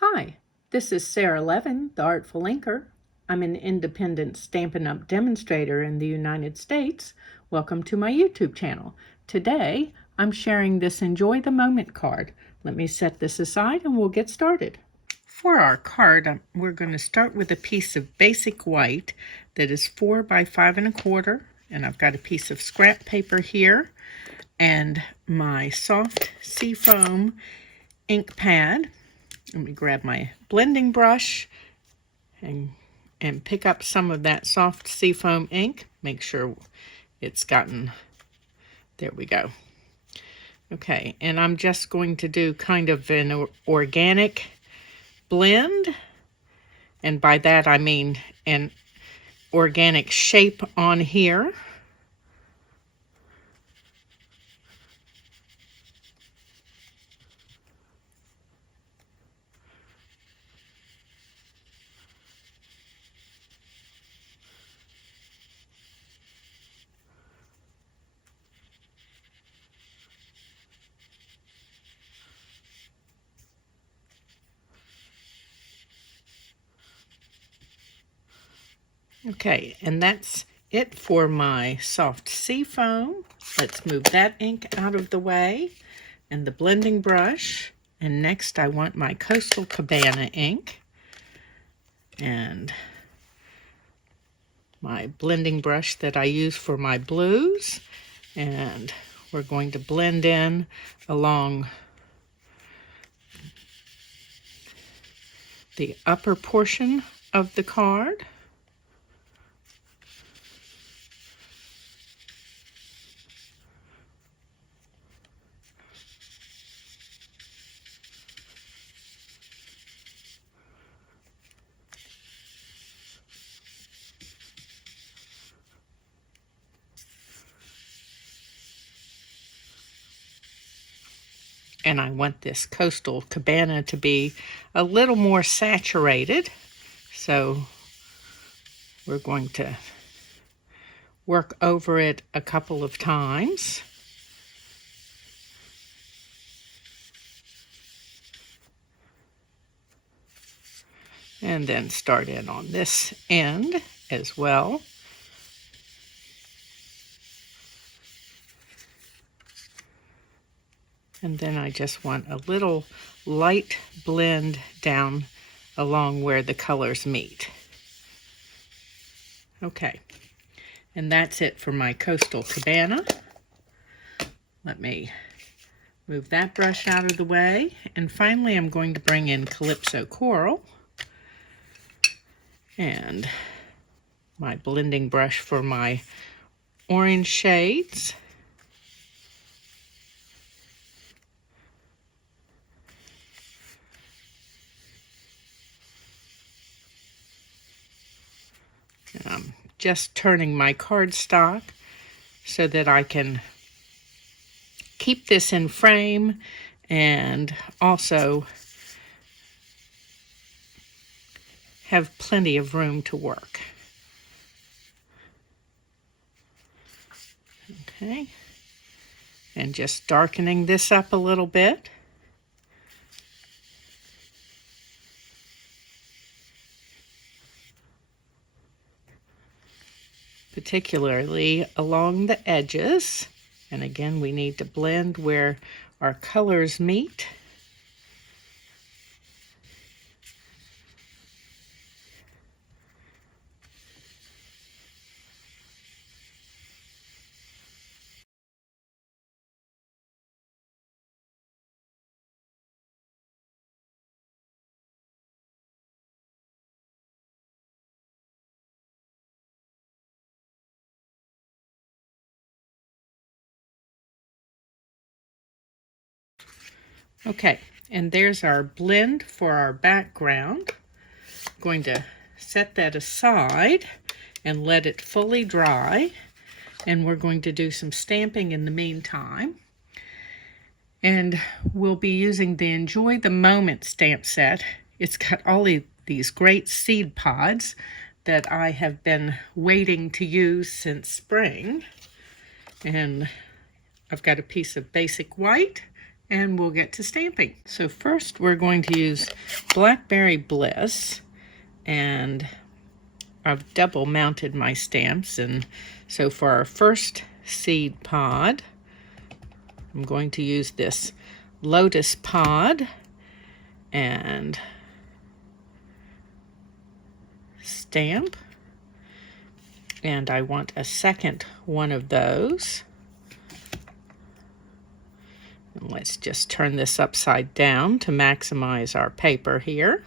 Hi, this is Sara Levin, the Artful Inker. I'm an independent Stampin' Up! Demonstrator in the United States. Welcome to my YouTube channel. Today, I'm sharing this Enjoy the Moment card. Let me set this aside and we'll get started. For our card, we're going to start with a piece of basic white that is 4 by 5 1/4, and I've got a piece of scrap paper here and my soft seafoam ink pad. Let me grab my blending brush and pick up some of that soft seafoam ink. Make sure it's gotten, there we go. Okay, and I'm just going to do kind of an organic blend. And by that I mean an organic shape on here. Okay, and that's it for my soft seafoam. Let's move that ink out of the way and the blending brush. And next I want my Coastal Cabana ink and my blending brush that I use for my blues. And we're going to blend in along the upper portion of the card. And I want this Coastal Cabana to be a little more saturated. So we're going to work over it a couple of times. And then start in on this end as well. And then I just want a little light blend down along where the colors meet. Okay, and that's it for my Coastal Cabana. Let me move that brush out of the way. And finally, I'm going to bring in Calypso Coral and my blending brush for my orange shades. I'm just turning my cardstock so that I can keep this in frame and also have plenty of room to work. Okay, and just darkening this up a little bit. Particularly along the edges. And again, we need to blend where our colors meet. Okay, and there's our blend for our background. I'm going to set that aside and let it fully dry. And we're going to do some stamping in the meantime. And we'll be using the Enjoy the Moment stamp set. It's got all these great seed pods that I have been waiting to use since spring. And I've got a piece of basic white and we'll get to stamping. So first we're going to use Blackberry Bliss, and I've double mounted my stamps, and so for our first seed pod, I'm going to use this lotus pod and stamp, and I want a second one of those. And let's just turn this upside down to maximize our paper here.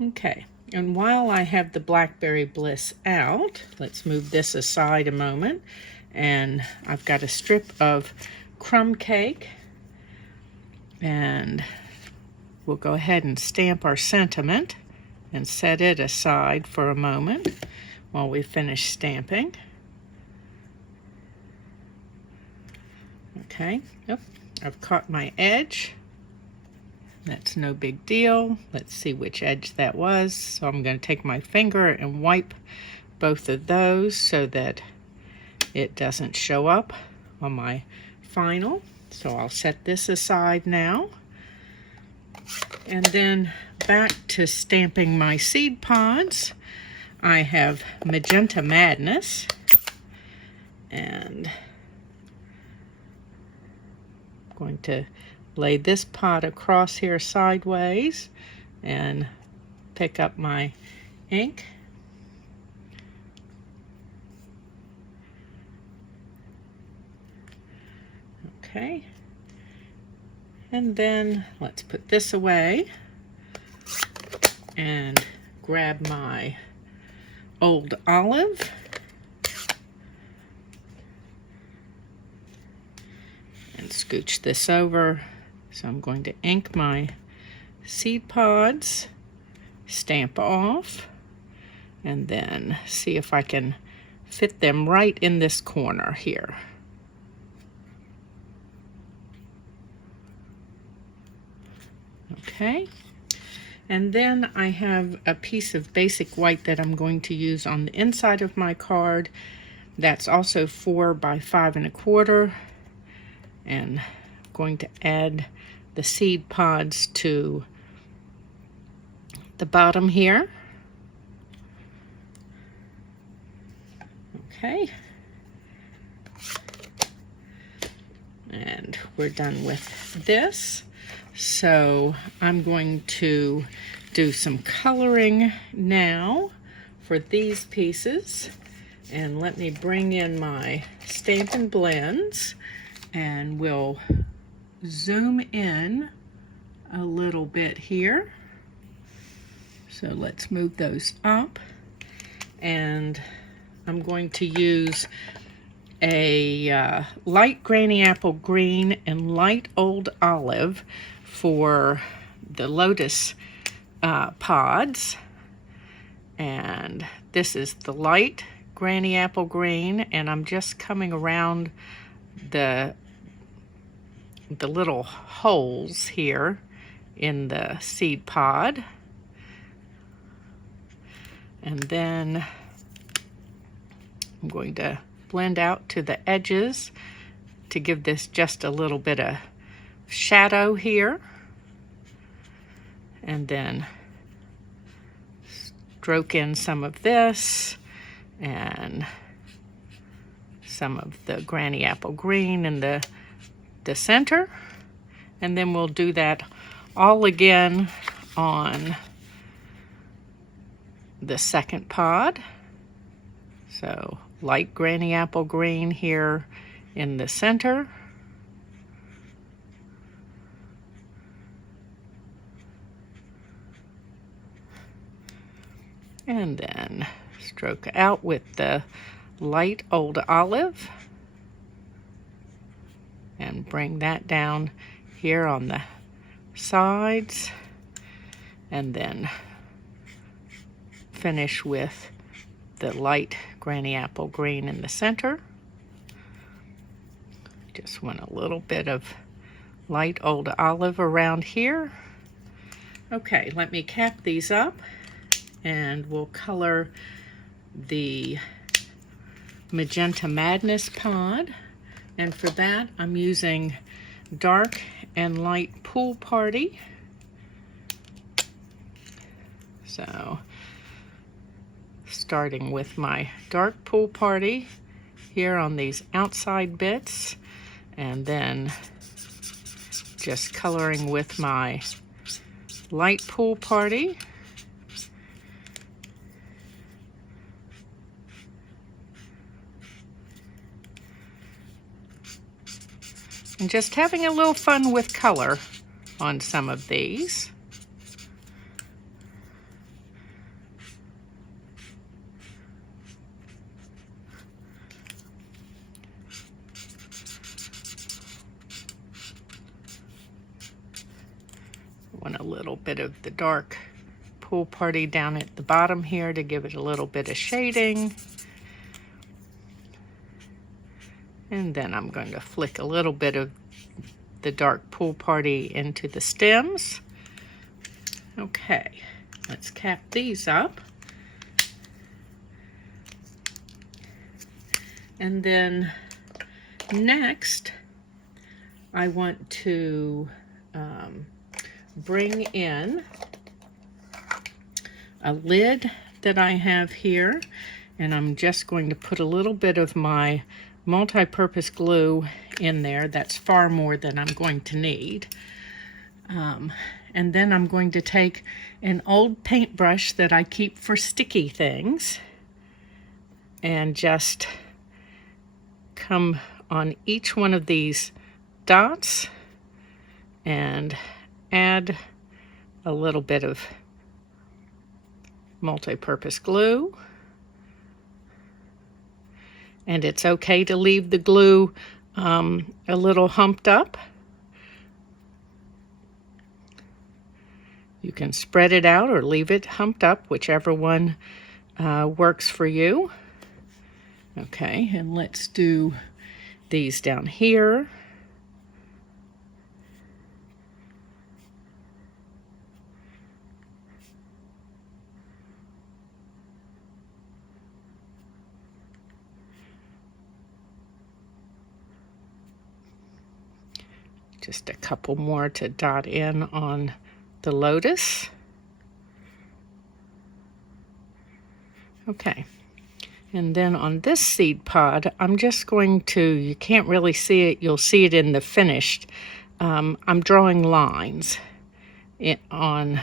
Okay, and while I have the Blackberry Bliss out, let's move this aside a moment, and I've got a strip of crumb cake, and we'll go ahead and stamp our sentiment and set it aside for a moment while we finish stamping. Okay, yep, I've caught my edge. That's no big deal. Let's see which edge that was. So I'm going to take my finger and wipe both of those so that it doesn't show up on my final. So I'll set this aside now. And then back to stamping my seed pods. I have Magenta Madness, and I'm going to lay this pod across here sideways and pick up my ink. Okay. And then let's put this away and grab my old olive and scooch this over. So I'm going to ink my seed pods, stamp off, and then see if I can fit them right in this corner here. Okay, and then I have a piece of basic white that I'm going to use on the inside of my card. That's also 4 by 5 1/4, and I'm going to add the seed pods to the bottom here. Okay, and we're done with this. So I'm going to do some coloring now for these pieces. And let me bring in my Stampin' Blends, and we'll zoom in a little bit here. So let's move those up. And I'm going to use a light granny apple green and light old olive for the lotus pods, and this is the light granny apple green, and I'm just coming around the little holes here in the seed pod, and then I'm going to blend out to the edges to give this just a little bit of shadow here, and then stroke in some of this and some of the granny apple green in the center, and then we'll do that all again on the second pod. So light granny apple green here in the center, and then stroke out with the light old olive and bring that down here on the sides, and then finish with the light granny apple green in the center. Just want a little bit of light old olive around here. Okay, let me cap these up, and we'll color the Magenta Madness pod. And for that, I'm using Dark and Light Pool Party. So, starting with my Dark Pool Party here on these outside bits, and then just coloring with my Light Pool Party. And just having a little fun with color on some of these. Want a little bit of the Dark Pool Party down at the bottom here to give it a little bit of shading. And then I'm going to flick a little bit of the Dark Pool Party into the stems. Okay, let's cap these up. And then next, I want to bring in a lid that I have here, and I'm just going to put a little bit of my multi-purpose glue in there. That's far more than I'm going to need. And then I'm going to take an old paintbrush that I keep for sticky things and just come on each one of these dots and add a little bit of multi-purpose glue. And it's okay to leave the glue a little humped up. You can spread it out or leave it humped up, whichever one works for you. Okay, and let's do these down here. Just a couple more to dot in on the lotus. Okay, and then on this seed pod, I'm just going to, you can't really see it, you'll see it in the finished. I'm drawing lines on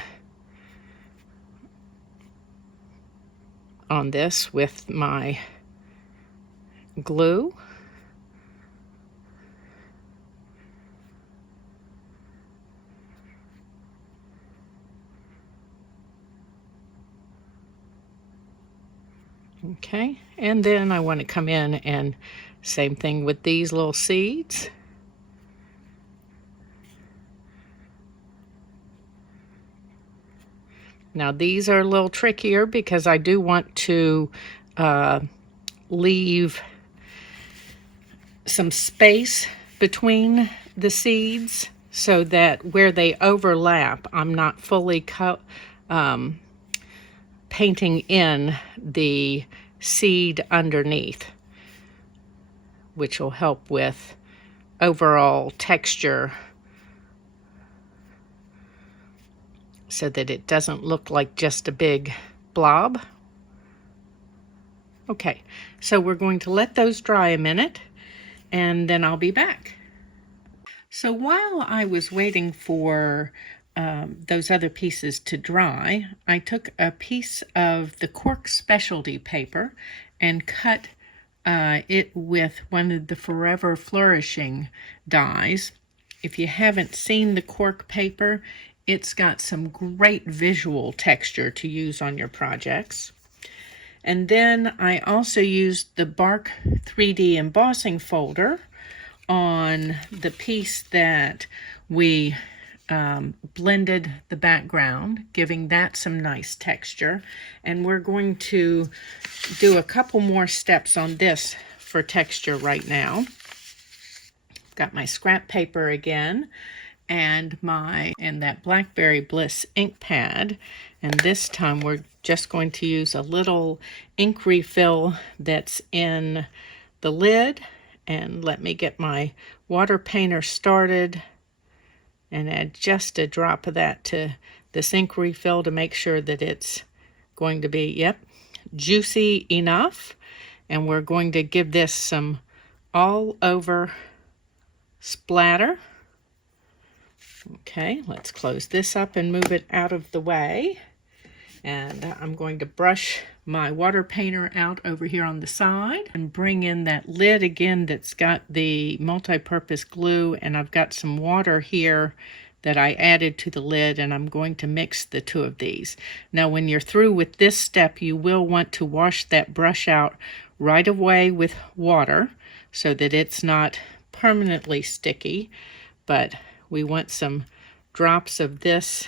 this with my glue. Okay, and then I want to come in and same thing with these little seeds. Now these are a little trickier because I do want to leave some space between the seeds so that where they overlap, I'm not fully painting in the seed underneath, which will help with overall texture so that it doesn't look like just a big blob. Okay, so we're going to let those dry a minute and then I'll be back. So while I was waiting for those other pieces to dry, I took a piece of the cork specialty paper and cut it with one of the Forever Flourishing dies. If you haven't seen the cork paper, it's got some great visual texture to use on your projects. And then I also used the Bark 3D embossing folder on the piece that we blended the background, giving that some nice texture. And we're going to do a couple more steps on this for texture right now. Got my scrap paper again and that Blackberry Bliss ink pad, and this time we're just going to use a little ink refill that's in the lid And let me get my water painter started and add just a drop of that to this ink refill to make sure that it's going to be, yep, juicy enough. And we're going to give this some all over splatter. Okay, let's close this up and move it out of the way. And I'm going to brush my water painter out over here on the side and bring in that lid again that's got the multi-purpose glue, and I've got some water here that I added to the lid, and I'm going to mix the two of these. Now when you're through with this step, you will want to wash that brush out right away with water so that it's not permanently sticky, but we want some drops of this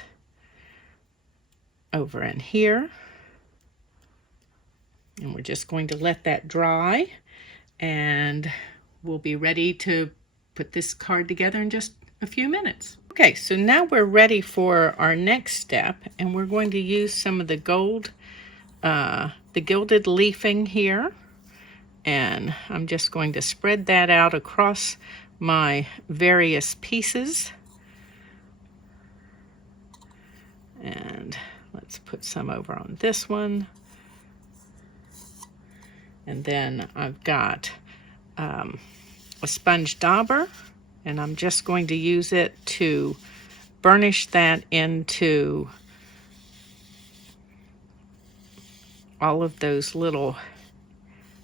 over in here, and we're just going to let that dry, and we'll be ready to put this card together in just a few minutes. Okay, so now we're ready for our next step, and we're going to use some of the gold, the gilded leafing here, and I'm just going to spread that out across my various pieces. And let's put some over on this one. And then I've got a sponge dauber, and I'm just going to use it to burnish that into all of those little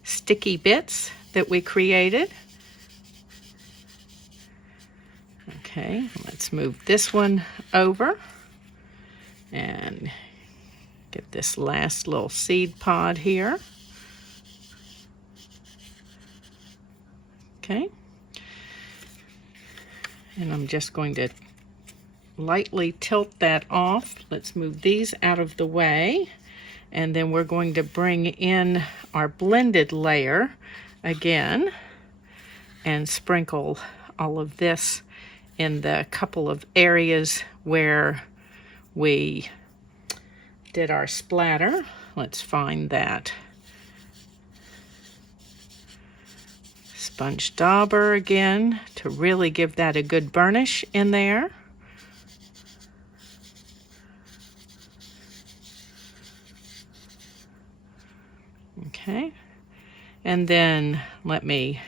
sticky bits that we created. Okay, let's move this one over and get this last little seed pod here. Okay, and I'm just going to lightly tilt that off. Let's move these out of the way, and then we're going to bring in our blended layer again and sprinkle all of this in the couple of areas where we did our splatter. Let's find that sponge dauber again to really give that a good burnish in there. Okay, and then let me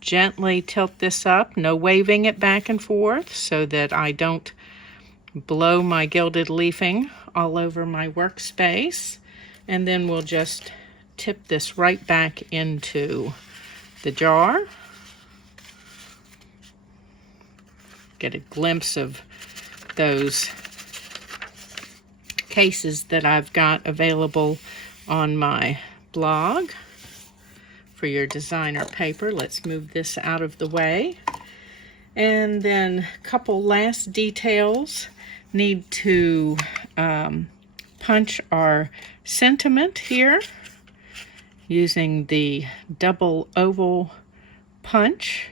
gently tilt this up, no waving it back and forth so that I don't blow my gilded leafing all over my workspace. And then we'll just tip this right back into the jar. Get a glimpse of those cases that I've got available on my blog for your designer paper. Let's move this out of the way. And then a couple last details. Need to punch our sentiment here using the double oval punch.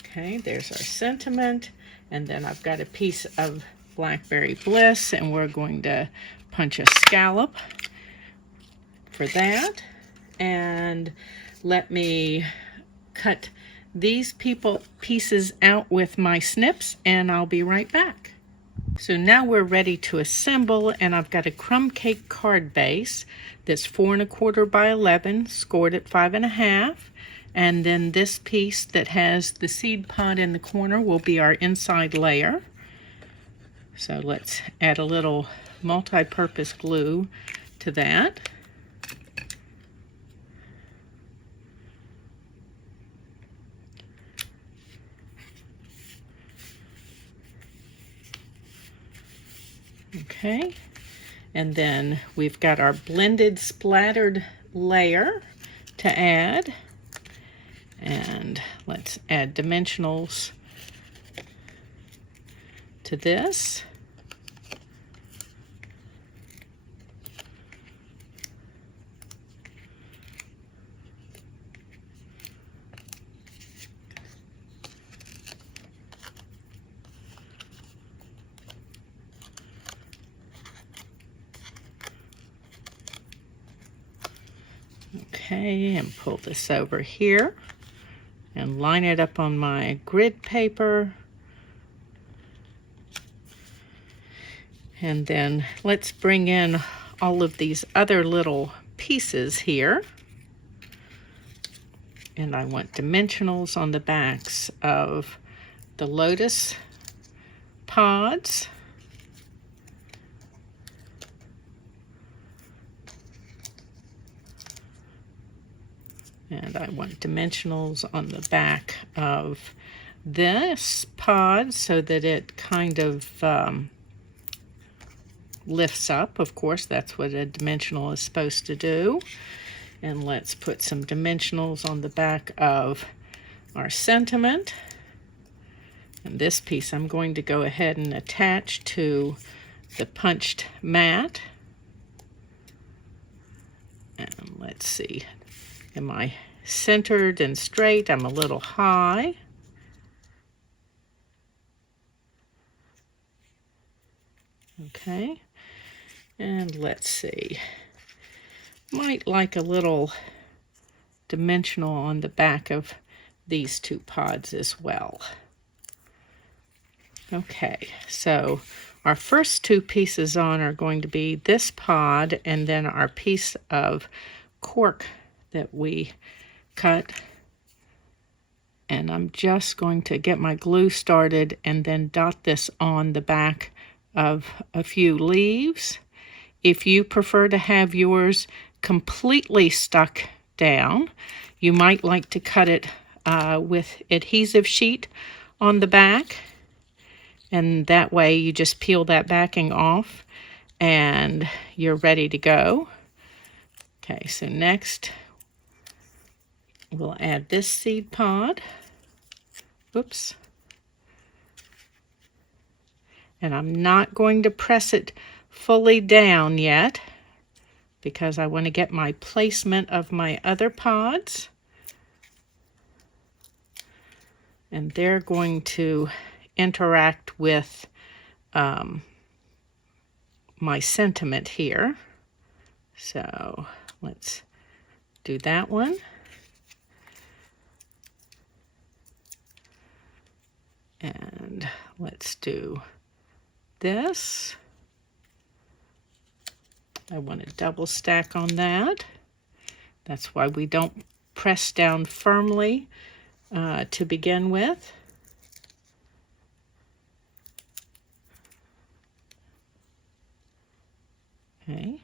Okay, there's our sentiment, and then I've got a piece of Blackberry Bliss, and we're going to punch a scallop for that. And let me cut these pieces out with my snips, and I'll be right back. So now we're ready to assemble, and I've got a crumb cake card base that's 4 1/4 by 11, scored at 5 1/2. And then this piece that has the seed pod in the corner will be our inside layer. So let's add a little multi-purpose glue to that. Okay, and then we've got our blended splattered layer to add, and let's add dimensionals to this. Okay, and pull this over here and line it up on my grid paper. And then let's bring in all of these other little pieces here. And I want dimensionals on the backs of the lotus pods. And I want dimensionals on the back of this pod so that it kind of lifts up. Of course, that's what a dimensional is supposed to do. And let's put some dimensionals on the back of our sentiment. And this piece I'm going to go ahead and attach to the punched mat. And let's see, am I centered and straight? I'm a little high. Okay, and let's see, might like a little dimensional on the back of these two pods as well. Okay, so our first two pieces on are going to be this pod and then our piece of cork that we cut. And I'm just going to get my glue started and then dot this on the back of a few leaves. If you prefer to have yours completely stuck down, you might like to cut it with adhesive sheet on the back, and that way you just peel that backing off and you're ready to go. Okay, so next we'll add this seed pod. Oops. And I'm not going to press it fully down yet because I want to get my placement of my other pods. And they're going to interact with my sentiment here. So let's do that one. And let's do this. I want to double stack on that. That's why we don't press down firmly to begin with. Okay.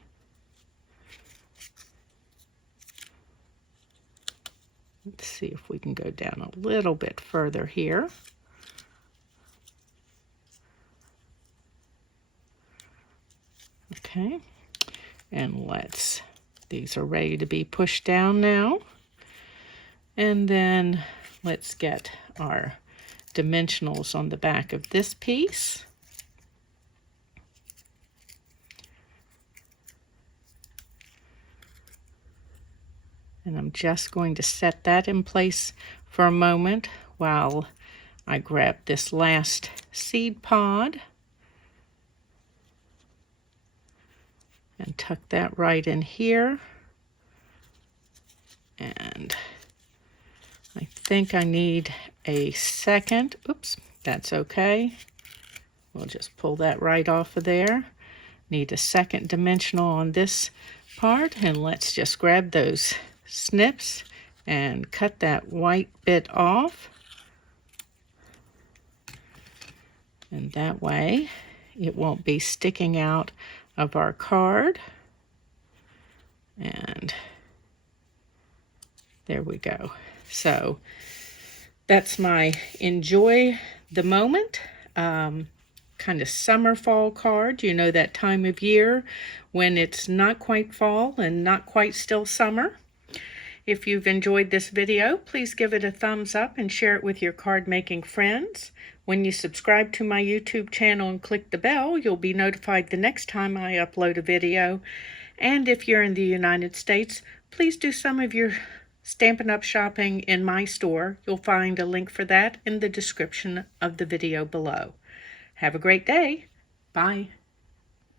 Let's see if we can go down a little bit further here. Okay, and these are ready to be pushed down now. And then let's get our dimensionals on the back of this piece. And I'm just going to set that in place for a moment while I grab this last seed pod and tuck that right in here. And I think I need a second. Oops, that's okay. We'll just pull that right off of there. Need a second dimensional on this part, and let's just grab those snips and cut that white bit off. And that way it won't be sticking out of our card. And there we go. So that's my enjoy the moment kind of summer fall card. You know, that time of year when it's not quite fall and not quite still summer. If you've enjoyed this video, please give it a thumbs up and share it with your card making friends. When you subscribe to my YouTube channel and click the bell, you'll be notified the next time I upload a video. And if you're in the United States, please do some of your Stampin' Up! Shopping in my store. You'll find a link for that in the description of the video below. Have a great day. Bye.